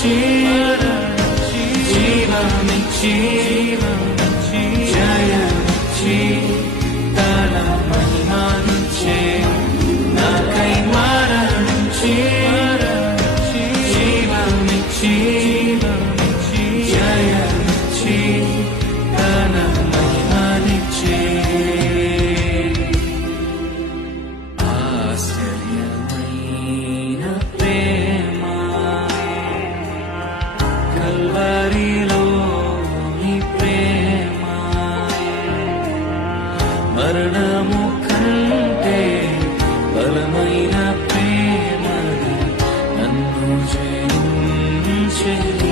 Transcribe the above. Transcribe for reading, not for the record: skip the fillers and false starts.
జీవమిచ్చి జయమిచ్చి తన మహిమనిచ్చే నాకై మరణించి జీవమిచ్చి జయమిచ్చి తన మహిమనిచ్చే ఆశ్చర్యమైన ప్రేమ కల్వరిలోని ప్రేమ మరణము కంటే బలమైన ప్రేమని నన్ను జయించెను